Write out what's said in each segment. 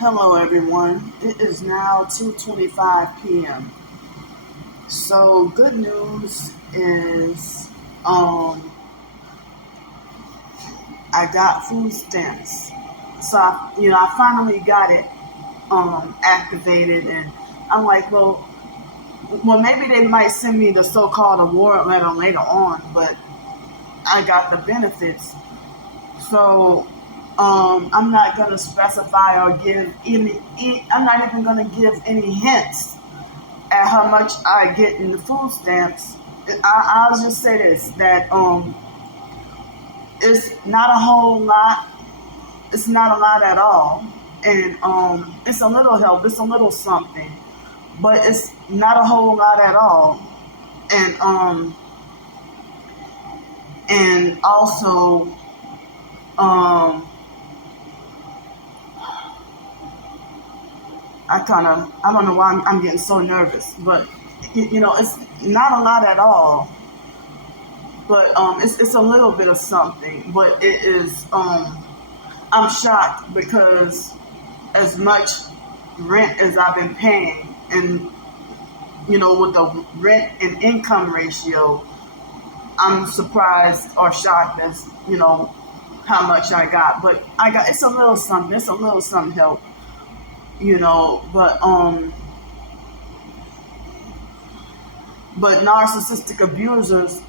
Hello everyone. It is now 2:25 p.m. So good news is I got food stamps. So I finally got it activated, and I'm like, well maybe they might send me the so-called award letter later on, but I got the benefits. So I'm not going to specify or give I'm not even going to give any hints at how much I get in the food stamps. I'll just say this, that it's not a whole lot. It's not a lot at all. And it's a little help. It's a little something. But it's not a whole lot at all. And also, I don't know why I'm getting so nervous, but it's not a lot at all, but it's a little bit of something, but it is, I'm shocked because as much rent as I've been paying, and with the rent and income ratio, I'm surprised or shocked as how much I got, but it's a little something. It's a little something help. But narcissistic abusers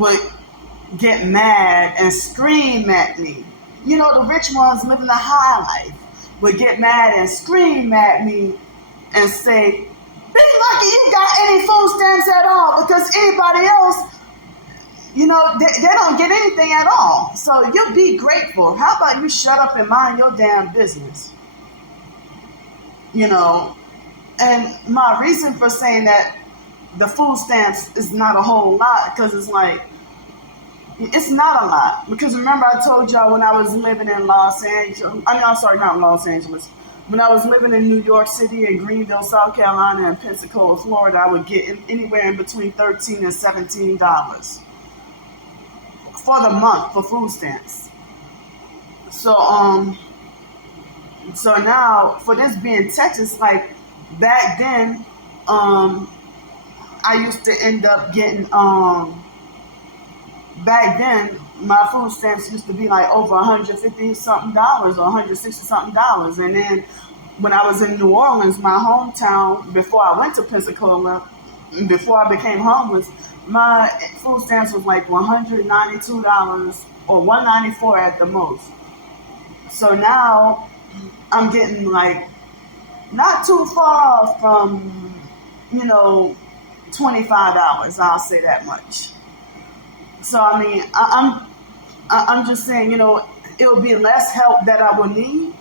would get mad and scream at me. The rich ones living the high life would get mad and scream at me and say, "Be lucky you got any food stamps at all, because anybody else, they don't get anything at all. So you'll be grateful. How about you shut up and mind your damn business?" And my reason for saying that the food stamps is not a whole lot, because it's not a lot. Because remember, I told y'all when I was living in Los Angeles, not Los Angeles, when I was living in New York City and Greenville, South Carolina, and Pensacola, Florida, I would get anywhere in between $13 and $17 for the month for food stamps. So now, for this being Texas, like back then, I used to end up getting, back then, my food stamps used to be like over $150 something or $160 something. And then when I was in New Orleans, my hometown, before I went to Pensacola, before I became homeless, my food stamps was like $192 or $194 at the most. So now I'm getting like not too far off from, $25. I'll say that much. So I mean, I'm just saying, it'll be less help that I will need,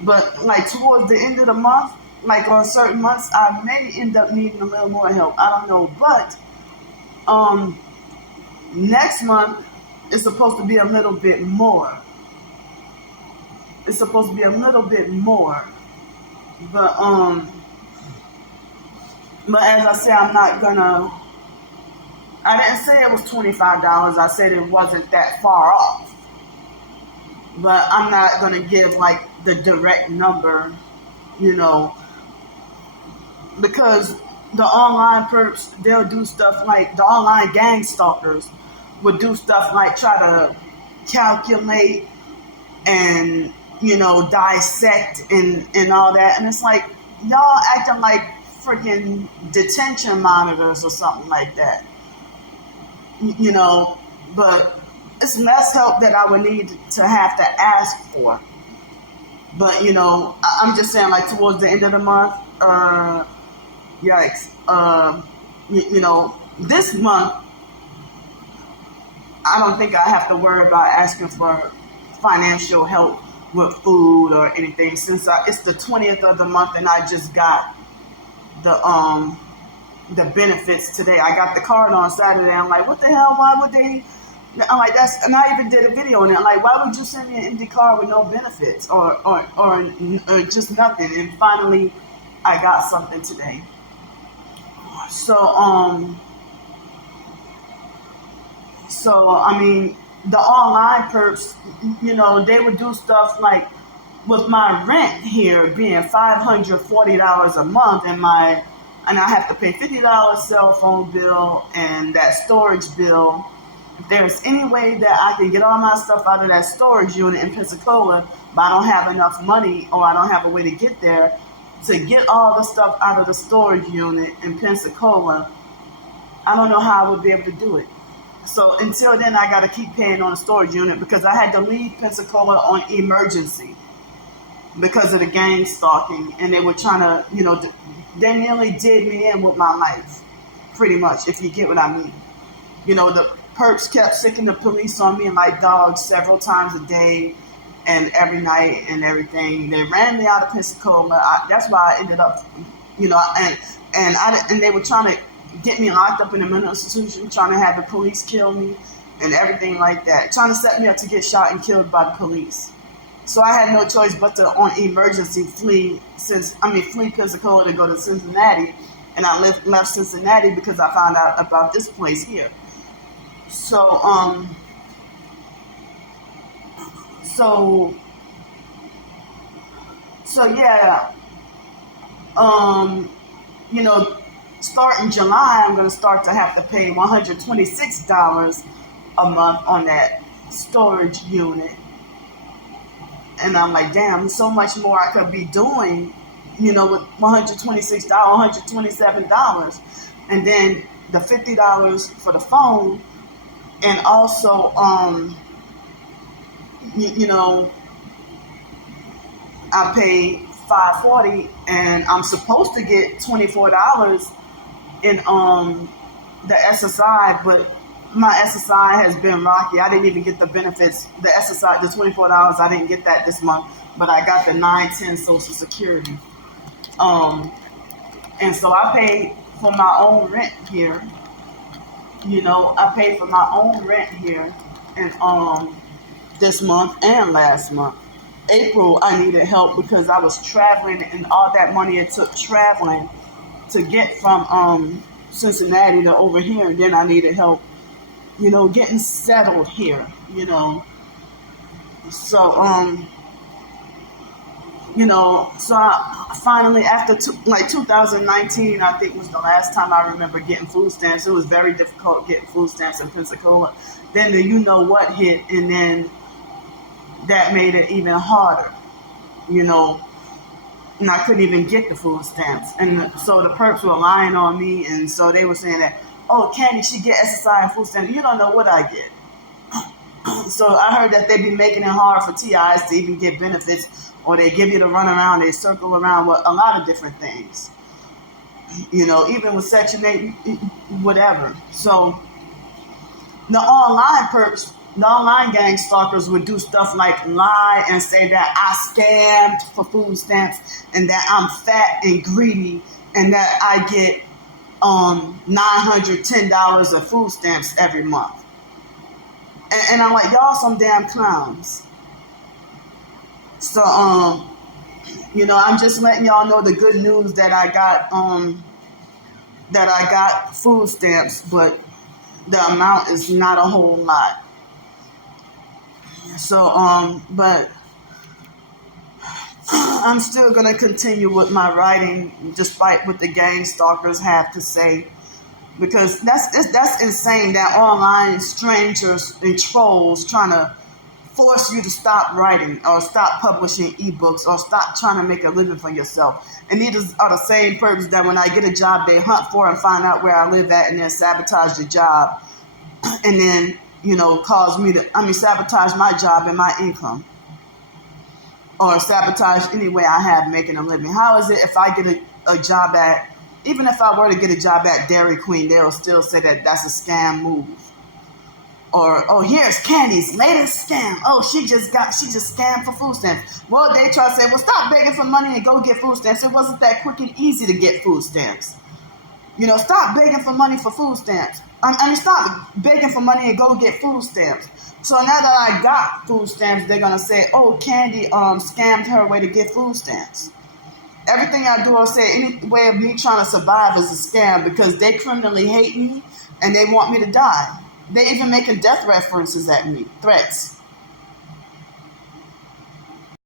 but like towards the end of the month, like on certain months, I may end up needing a little more help. I don't know, but next month it's supposed to be a little bit more. It's supposed to be a little bit more, but as I say, I didn't say it was $25. I said it wasn't that far off. But I'm not going to give like the direct number, because the online perps, they'll do stuff like, the online gang stalkers would do stuff like try to calculate and, dissect and all that. And it's like, y'all acting like freaking detention monitors or something like that. But it's less help that I would need to have to ask for. But, I'm just saying, like, towards the end of the month, yikes. This month, I don't think I have to worry about asking for financial help with food or anything, since it's the 20th of the month and I just got the benefits today. I got the card on Saturday. I'm like, what the hell? Why would they? I'm like, and I even did a video on it. Like, why would you send me an empty card with no benefits or just nothing? And finally, I got something today. So I mean, the online perps, they would do stuff like with my rent here being $540 a month, and I have to pay $50 cell phone bill and that storage bill. If there's any way that I can get all my stuff out of that storage unit in Pensacola, but I don't have enough money or I don't have a way to get there, to get all the stuff out of the storage unit in Pensacola, I don't know how I would be able to do it. So until then, I got to keep paying on the storage unit because I had to leave Pensacola on emergency because of the gang stalking. And they were trying to, they nearly did me in with my life, pretty much, if you get what I mean. The perps kept sicking the police on me and my dogs several times a day and every night and everything. They ran me out of Pensacola. That's why I ended up, and they were trying to get me locked up in a mental institution, trying to have the police kill me and everything like that, trying to set me up to get shot and killed by the police. So I had no choice but to, on emergency, flee Pensacola to go to Cincinnati, and I left Cincinnati because I found out about this place here. So yeah, starting July, I'm going to start to have to pay $126 a month on that storage unit. And I'm like, damn, so much more I could be doing, with $126, $127. And then the $50 for the phone. And also, I pay $540 and I'm supposed to get $24 in the SSI, but my SSI has been rocky. I didn't even get the benefits. The SSI, the $24, I didn't get that this month, but I got the 910 Social Security. And so I paid for my own rent here. I paid for my own rent here and this month and last month. April, I needed help because I was traveling and all that money it took traveling to get from Cincinnati to over here. And then I needed help, getting settled here, So, so I finally, after 2019, I think was the last time I remember getting food stamps. It was very difficult getting food stamps in Pensacola. Then the what hit, and then that made it even harder, and I couldn't even get the food stamps. And so the perps were lying on me, and so they were saying that, oh, Candy, she get SSI and food stamps. You don't know what I get. So I heard that they be making it hard for TIs to even get benefits, or they give you the run around, they circle around with a lot of different things. Even with Section 8, whatever. So the online gang stalkers would do stuff like lie and say that I scammed for food stamps and that I'm fat and greedy and that I get $910 of food stamps every month. And I'm like, y'all some damn clowns. So, I'm just letting y'all know the good news that I got food stamps, but the amount is not a whole lot. So, but I'm still going to continue with my writing despite what the gang stalkers have to say. Because that's insane that online strangers and trolls trying to force you to stop writing or stop publishing ebooks or stop trying to make a living for yourself. And these are the same purpose that when I get a job, they hunt for and find out where I live at and then sabotage the job. And then, cause me to, sabotage my job and my income. Or sabotage any way I have making a living. How is it if I get a job at, even if I were to get a job at Dairy Queen, they'll still say that that's a scam move. Or, oh, here's Candy's latest scam. Oh, she just scammed for food stamps. Well, they try to say, well, stop begging for money and go get food stamps. It wasn't that quick and easy to get food stamps. Stop begging for money for food stamps. Stop begging for money and go get food stamps. So now that I got food stamps, they're going to say, oh, Candy scammed her way to get food stamps. Everything I do or say, any way of me trying to survive is a scam because they criminally hate me and they want me to die. They even making death references at me, threats.